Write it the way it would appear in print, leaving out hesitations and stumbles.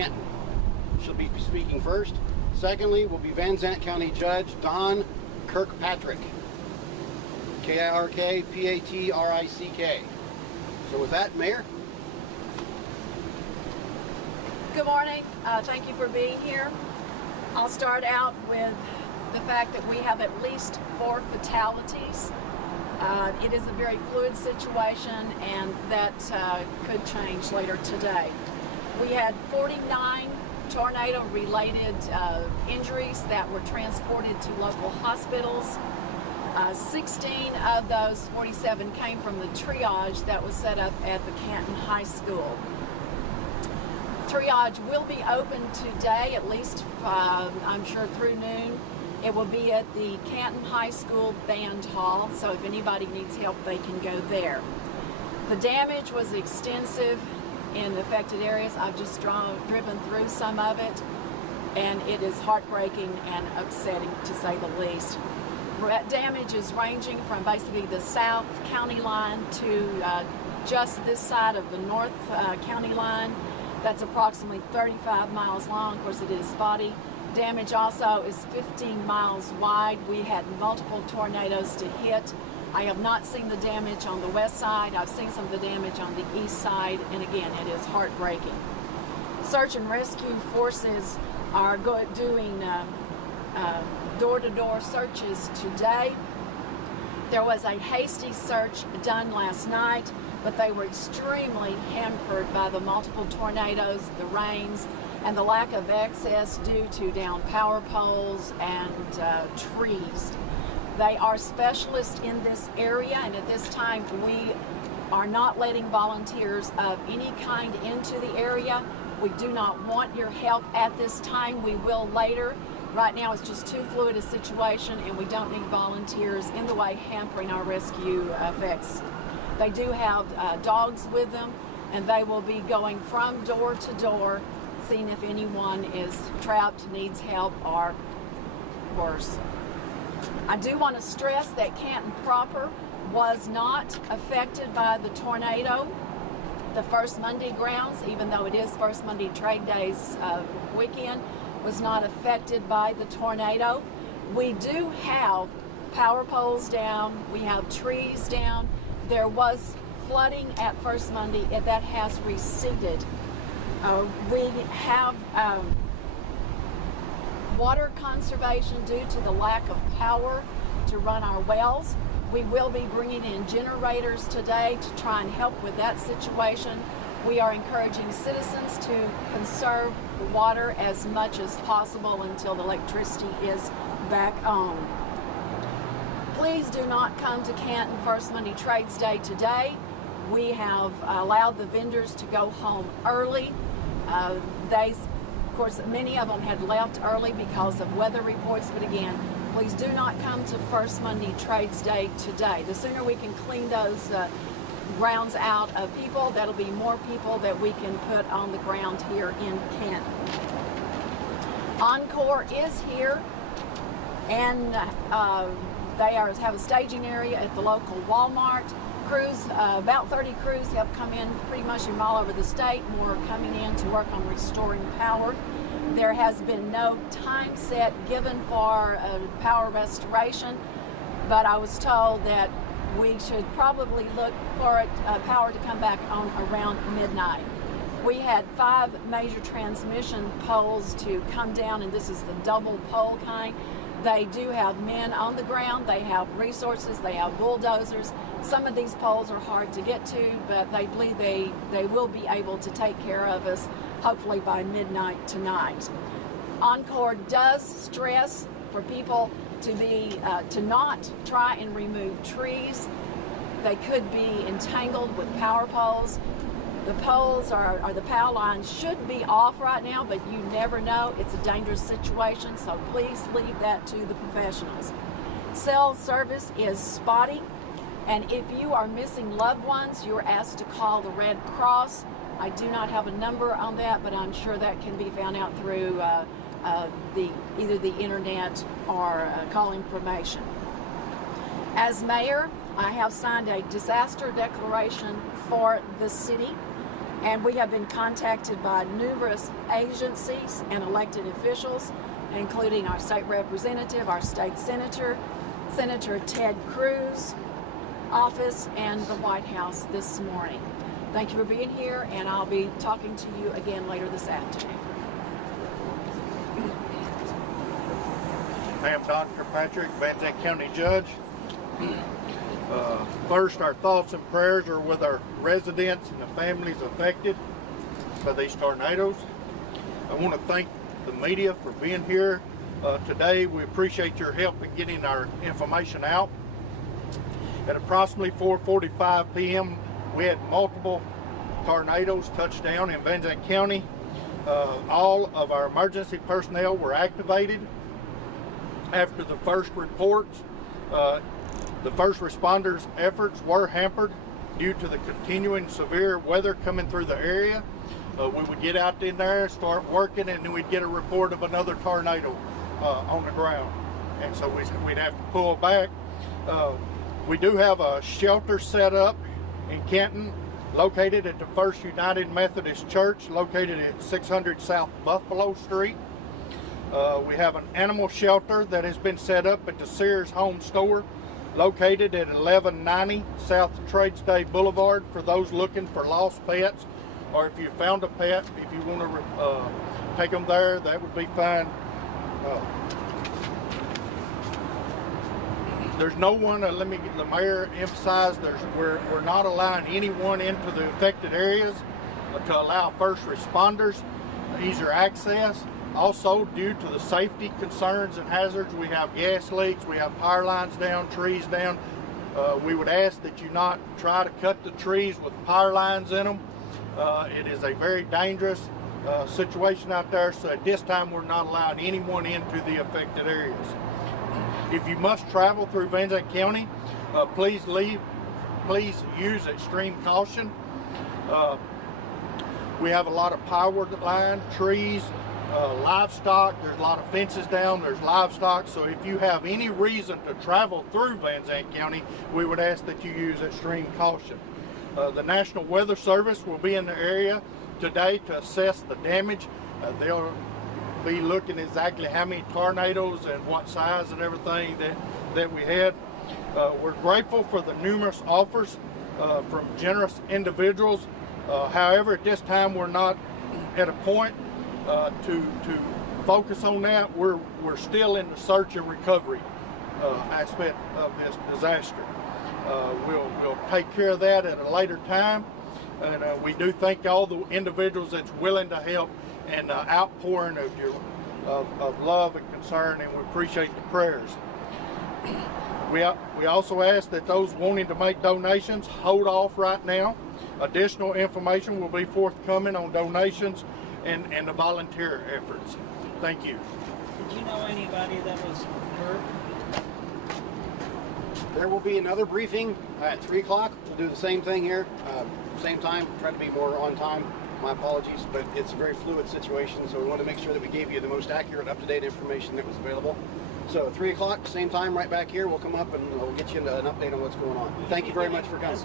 Canton. She'll be speaking first. Secondly will be Van Zandt County Judge Don Kirkpatrick. Kirkpatrick. So with that, Mayor. Good morning. Thank you for being here. I'll start out with the fact that we have at least 4 fatalities. It is a very fluid situation, and that could change later today. We had 49 tornado-related injuries that were transported to local hospitals. 16 of those 47 came from the triage that was set up at the Canton High School. Triage will be open today, at least I'm sure through noon. It will be at the Canton High School Band Hall, so if anybody needs help, they can go there. The damage was extensive in the affected areas. I've just driven through some of it, and it is heartbreaking and upsetting, to say the least. Damage is ranging from basically the south county line to just this side of the north county line. That's approximately 35 miles long. Of course, it is spotty. Damage also is 15 miles wide. We had multiple tornadoes to hit. I have not seen the damage on the west side. I've seen some of the damage on the east side, and again, it is heartbreaking. Search and rescue forces are doing door-to-door searches today. There was a hasty search done last night, but they were extremely hampered by the multiple tornadoes, the rains, and the lack of access due to downed power poles and trees. They are specialists in this area, and at this time we are not letting volunteers of any kind into the area. We do not want your help at this time. We will later. Right now it's just too fluid a situation, and we don't need volunteers in the way hampering our rescue efforts. They do have dogs with them, and they will be going from door to door, seeing if anyone is trapped, needs help, or worse. I do want to stress that Canton proper was not affected by the tornado. The First Monday grounds, even though it is First Monday Trade Days weekend, was not affected by the tornado. We do have power poles down, we have trees down. There was flooding at First Monday, and that has receded. We have water conservation due to the lack of power to run our wells. We will be bringing in generators today to try and help with that situation. We are encouraging citizens to conserve water as much as possible until the electricity is back on. Please do not come to Canton First Monday Trades Day today. We have allowed the vendors to go home early. Of course, many of them had left early because of weather reports, but again, please do not come to First Monday Trades Day today. The sooner we can clean those grounds out of people, that'll be more people that we can put on the ground here in Canton. Encore is here, and they have a staging area at the local Walmart. Crews, about 30 crews have come in pretty much from all over the state. More are coming in to work on restoring power. There has been no time set given for power restoration, but I was told that we should probably look for power to come back on around midnight. We had 5 major transmission poles to come down, and this is the double pole kind. They do have men on the ground, they have resources, they have bulldozers. Some of these poles are hard to get to, but they believe they will be able to take care of us, hopefully by midnight tonight. Encore does stress for people to not try and remove trees. They could be entangled with power poles. The poles or the power lines should be off right now, but you never know. It's a dangerous situation, so please leave that to the professionals. Cell service is spotty, and if you are missing loved ones, you're asked to call the Red Cross. I do not have a number on that, but I'm sure that can be found out through either the internet or call information. As mayor, I have signed a disaster declaration for the city. And we have been contacted by numerous agencies and elected officials, including our state representative, our state senator, Senator Ted Cruz office, and the White House this morning. Thank you for being here, and I'll be talking to you again later this afternoon. I am Dr. Patrick, Van Zandt County Judge. First, our thoughts and prayers are with our residents and the families affected by these tornadoes. I want to thank the media for being here today. We appreciate your help in getting our information out. At approximately 4:45 p.m., we had multiple tornadoes touch down in Van Zandt County. All of our emergency personnel were activated. After the first reports, the first responders' efforts were hampered due to the continuing severe weather coming through the area. We would get out in there, start working, and then we'd get a report of another tornado on the ground. And so we'd have to pull back. We do have a shelter set up in Canton, located at the First United Methodist Church, located at 600 South Buffalo Street. We have an animal shelter that has been set up at the Sears Home Store, located at 1190 South Tradesday Boulevard, for those looking for lost pets, or if you found a pet, if you want to take them there, that would be fine. There's no one, let me get the mayor emphasize, we're not allowing anyone into the affected areas to allow first responders easier access. Also, due to the safety concerns and hazards, we have gas leaks, we have power lines down, trees down. We would ask that you not try to cut the trees with power lines in them. It is a very dangerous situation out there, so at this time we're not allowing anyone into the affected areas. If you must travel through Van Zandt County, please use extreme caution. We have a lot of power line, trees, livestock. There's a lot of fences down, there's livestock, so if you have any reason to travel through Van Zandt County, we would ask that you use extreme caution. The National Weather Service will be in the area today to assess the damage. They'll be looking exactly how many tornadoes and what size and everything that we had. We're grateful for the numerous offers from generous individuals. However, at this time we're not at a point to focus on that. We're still in the search and recovery aspect of this disaster. We'll take care of that at a later time, and we do thank all the individuals that's willing to help and outpouring of love and concern, and we appreciate the prayers. We also ask that those wanting to make donations hold off right now. Additional information will be forthcoming on donations and the volunteer efforts. Thank you. Did you know anybody that was hurt? There will be another briefing at 3 o'clock. We'll do the same thing here, same time, try to be more on time. My apologies, but it's a very fluid situation, so we want to make sure that we gave you the most accurate, up-to-date information that was available. So 3 o'clock, same time, right back here. We'll come up and we'll get you an update on what's going on. Thank you very much for coming.